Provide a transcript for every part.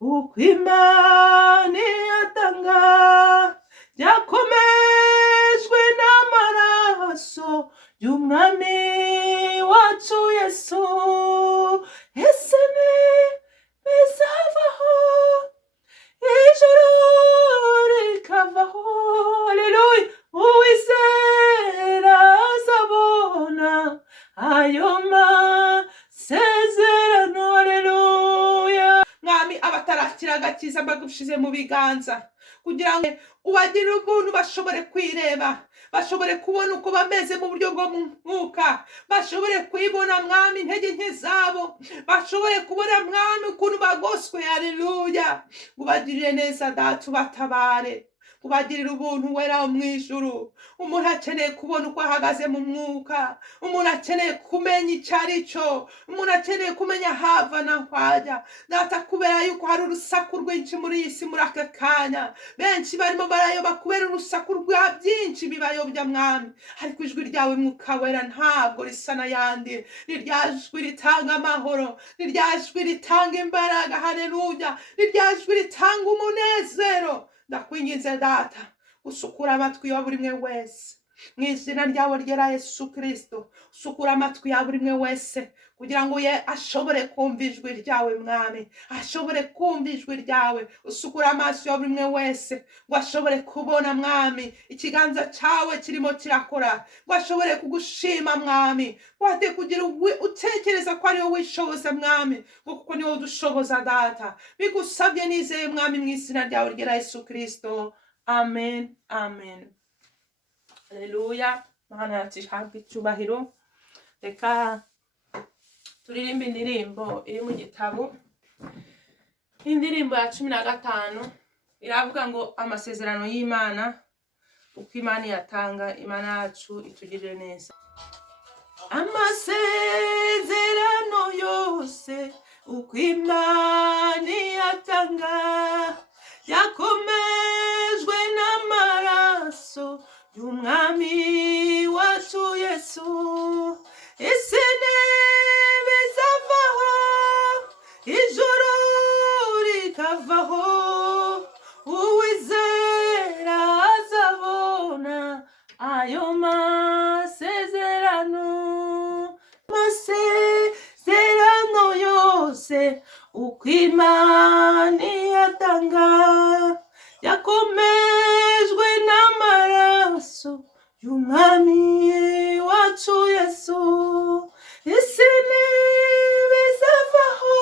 uko Imana iyatanga, yakomejwe n'amaraso y'umwami wacu Yesu. Ese ni bizavaho ijuru rikavaho, haleluya, uwizera azabona ayo masezerano, haleluya. Mwami, abatarakira agakiza mbagushize mu biganza kugira ngo ubagirire ubuntu, bashobore kwireba, bashobore kubona uko bameze mu buryo bwo mu mwuka, bashobore kwibona mwami intege nke zabo, bashobore kubona mwami ukuntu bagoswe, haleluya. Ubagirire neza data, ubatabare, ubagirire ubuntu wera wo mu ijuru. Umuntu akeneye kubona uko ahagaze mu mwuka, umuntu akeneye kumenya icyo ari cyo, umuntu akeneye kumenya hava na hwajya data, kubera yuko hari urusaku rwinshi muri iyi si muri aka kanya. Benshi barimo barayoba kubera urusaku rwa byinshi bibayobya mwami, ariko ijwi ryawe mwuka wera ntabwo risa n'ayandi. Ni rya jwi ritanga amahoro, ni rya jwi ritanga imbaraga, haleluya, ni rya jwi ritanga umunezero. Ndakwinginze data, usukura amatwi ya buri umwe wese mu izina ryawe ryera Yesu Kristo. Usukura amatwi ya buri umwe wese kugira ngo ashobore kumva ijwi ryawe mwami, ashobore kumva ijwi ryawe. Usukura amaso ya buri umwe wese ngo ashobore kubona mwami ikiganza cyawe kirimo kirakora, ngo ashobore kugushima mwami, wate kugira utekereza ko ari wowe wishoboza mwami, ngo kuko ni wowe udushoboza data. Bigusabye nizeye mwami mu izina ryawe ryera Yesu Kristo, amen, amen, haleluya. Mana yacu ihabwe icyubahiro. Reka turirimba indirimbo iri mu gitabo, indirimbo ya 15 iravuga ngo amasezerano y'Imana, uko Imana yatanga, Imana yacu itugirire neza. Amasezerano yose uko Imana yatanga, yakomejwe n'amaraso y'umwami wacu Yesu. Ese bizavaho ijuru rikavaho, uwizera azabona ayo masezerano. Amasezerano yose uko Imana yatanga, yakomejwe n'amaraso y'umwami wacu Yesu. Ese bizavaho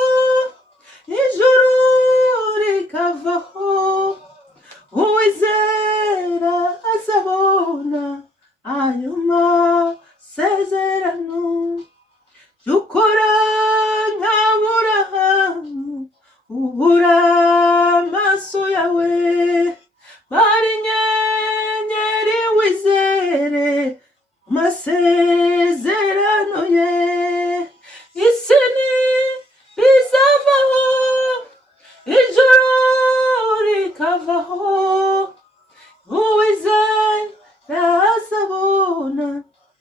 ijuru rikavaho, uwizera azabona ayo masezerano. Dukora nk'Aburahamu, ubura amaso yawe, bari inyenyeri wizere amasezerano ye. Isi bizavaho ijuru rikavaho, uwizera azabona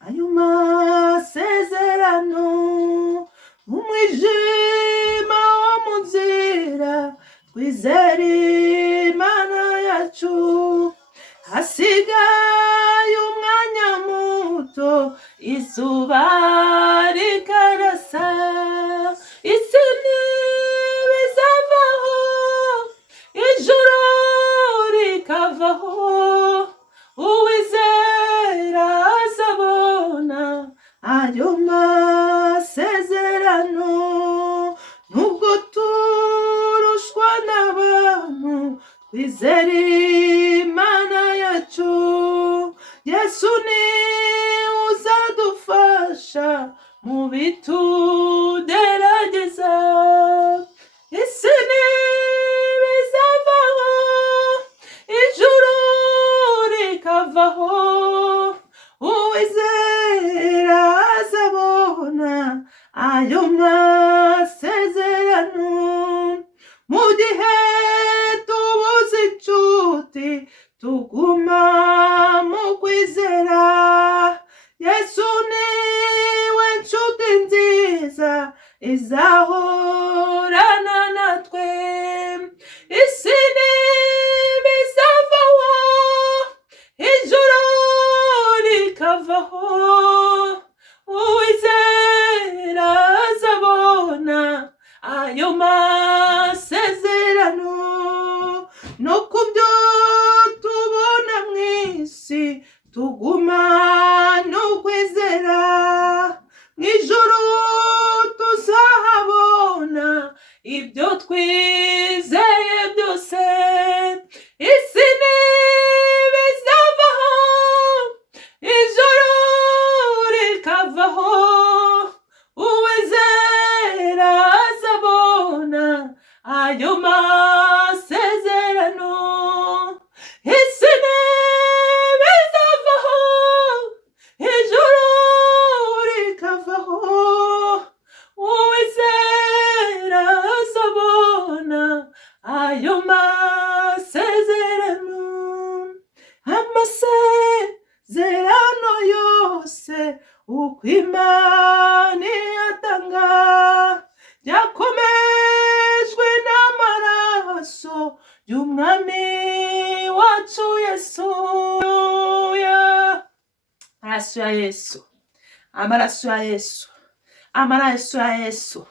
ayo masezerano. Umwijima wo mu nzira twizere Imana yacu, hasigaye umwanya muto izuba rikarasa. Isi bizavaho ijuru rikavaho, uwizera azabona ayo masezerano. Nubwo turushwa n'abantu, twizere Imana yacu. Yesu ni uzadufasha mu bitugerageza. Isi bizavaho ijuru rikavaho, uwizera azabona ayo masezerano. Mu gihe tubuze inshuti, tuguma mu kwizera. Yesu niwe nshuti nziza izahorana natwe. ijuru tuzahabona ibyo twizeye byose, isi ntibizavaho ijuru rikavaho, uwizera azabona ayo masezerano. Isi ntibizavaho ijuru rikavaho, uwizera azabona ayo masezerano. Amasezerano yose uko Imana iyatanga yakomejwe n'amaraso y'umwami wacu Yesu. Amaraso ya Yesu, amaraso ya Yesu, amaraso ya Yesu,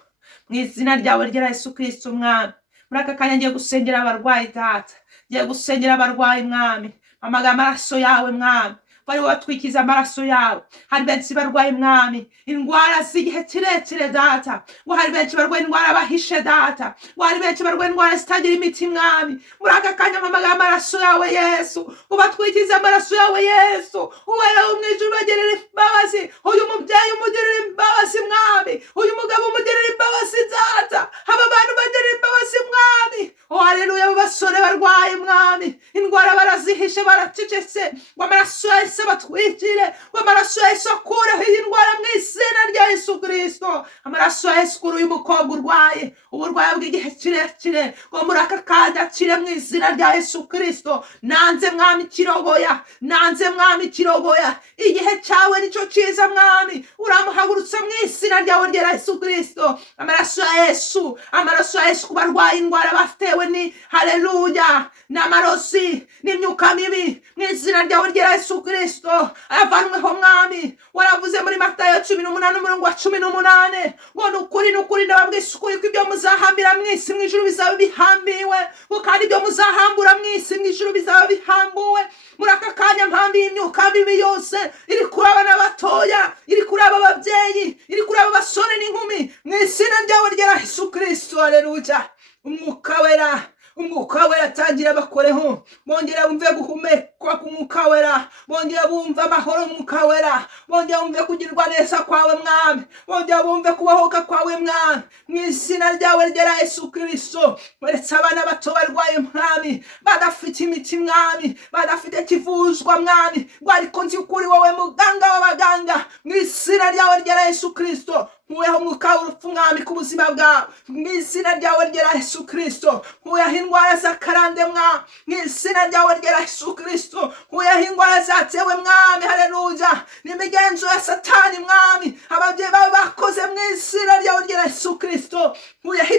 mu izina ryawe ryera Yesu Kristo mwami. Muri aka kanya ngiye gusengera abarwayi data, ngiye gusengera abarwayi mwami, amaga amaraso yawe mwami, bari watwikiza amaraso yawe. Hari benshi barwaye mwami indwara z'igihe kirekire data, ngo hari benshi barwaye indwara bahishe data, ngo hari benshi barwaye indwara zitagira imiti mwami. Muri aka kanya amaga amaraso yawe Yesu, ubatwikiza amaraso yawe Yesu, uwera wo mwijuru bagerere imbabazi, uyu mubyeyi umugirire imbabazi mwami, uyu mugabo umugirire imbabazi data, aba bantu bagirire imbabazi mwami. Oh haleluya, abo basore barwaye mwami indwara barazihishe baracecetse, ngo amaraso Yesu batwikire, ngo amaraso Yesu akureho iyi ndwara mu izina rya Yesu Kristo. Amaraso Yesu kuri uyu mukobwa urwaye uburwayi bw'igihe kirekire, ngo muri aka kanya akire mu izina rya Yesu Kristo. Nanze mwami kiroboya, nanze mwami kiroboya, igihe cyawe nicyo cyiza mwami, uramuhagurutsa mu izina ryawe rya Yesu Kristo. Amaraso ya Yesu, amaraso ya Yesu kubarwaye indwara bafitewe ni haleluya n'amarozi n'imyuka mibi, mu izina ryawe rya Yesu Kristo avanweho mwami. Waravuze muri Matayo 18:18 ngo nukuri ndababwira ukuri ko ibyo muzahambira mu isi mu ijuru bizaba bihambiwe, ngo kandi ibyo muzahambura mu isi mu ijuru bizaba bihambuwe. Muri aka kanya mpambiye imyuka mibi yose iri kuri abana batoya, iri kuri aba babyeyi, iri kuri aba basore n'inkumi, mu izina ryawe rya Yesu Kristo. Haleluya. Umwuka wera, umwuka wera atangira bakoreho, bongera bumve guhumekwa k'umwuka wera, bongera bumve amahoro y'umwuka wera, bongera bumve kugirwa neza kwawe mwami, bongera bumve kubahoka kwawe mwami, mu izina ryawe rya Yesu Kristo. Weretse abana bato barwaye mwami, badafite imiti mwami, badafite kivuzwa mwami, ngo ariko nzi kuri wowe muganga w'abaganga, mu izina ryawe rya Yesu Kristo. Nkuyeho umwuka w'urupfu mwami ku buzima bwawe, mu izina ryawe rya Yesu Kristo. Nkuyeho indwara z'akarande mwami, mu izina ryawe rya Yesu Kristo. Nkuyeho indwara zatewe mwami, haleluya, n'imigenzo ya Satani mwami ababyeyi bawe bakoze, mu izina ryawe rya Yesu Kristo. Nkuyeho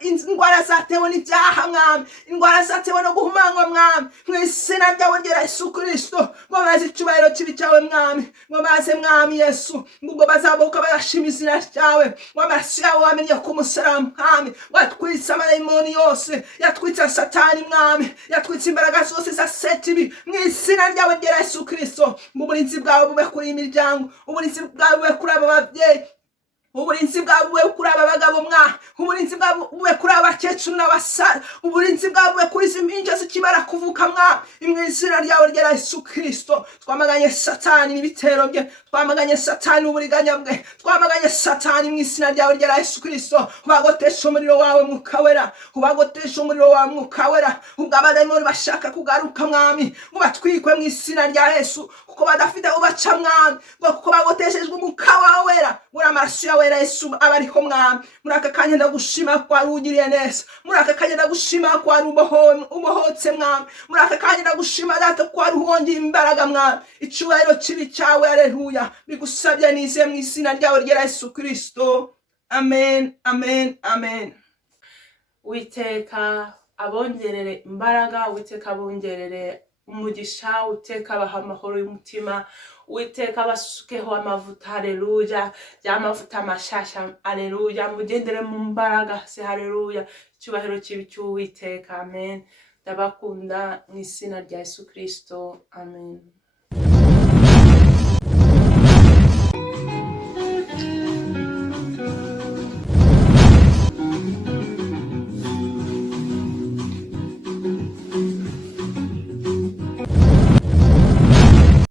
indwara zatewe n'ibyaha mwami, indwara zatewe no guhumanywa mwami, mu izina ryawe rya Yesu Kristo. Ngo maze icyubahiro kibi cyawe mwami, ngo maze mwami Yesu, ngo bazamuka bayashimiza cyawe. Wamaraso yawe wamenye ku musaraba mwami, watwitse amadayimoni yose, yatwitse Satani mwami, yatwitse imbaraga zose za Setibi, mu izina ryawe rya Yesu Kristo. Mu burinzi bwawe bube kuri imiryango, uburinzi bwawe bube kuri aba babyeyi, uburinzi bwawe bube kuri aba bagabo mwami, uburinzi bwawe bube kuri abakecuru n'abasaza, uburinzi bwawe bube kuri izi mpinja zikibara kuvuka mwami, mu izina ryawe rya Yesu Kristo. Twamaganye Satani n'ibitero bye, twamaganye Satani n'uburiganya bwe, twamaganye Satani mu izina ryawe rya Yesu Kristo. Ubagotesha umuriro wawe mwuka wera, ubagotesha umuriro wawe mwuka wera, ubwo abadayimoni bashaka kugaruka mwami, ngo batwikwe mu izina rya Yesu, kuko badafite ubaca mwami, ngo kuko bagoteshejwe umwuka wawe wera. Muri amaraso yawe Yesu abariho mwami, muri aka kanya ndagushima ko wari ugiriye neza, muri aka kanya ndagushima ko wari ubohotse mwami, muri aka kanya ndagushima data ko wari wongeye imbaraga mwami. Icyubahiro kibi cyawe haleluya bigusabye nize mu izina ryawe rya Yesu Kristo. Amen, amen, amen. Uwiteka abongerere imbaraga, Uwiteka abongerere umugisha, Uwiteka abaha amahoro y'umutima, Uwiteka basukeho amavuta, haleluya, ya mavuta mashasha, haleluya, mugendere mu mbaraga se, haleluya. Icyubahiro kibi cy'Uwiteka, amen. Ndabakunda mu izina rya Yesu Kristo, amen.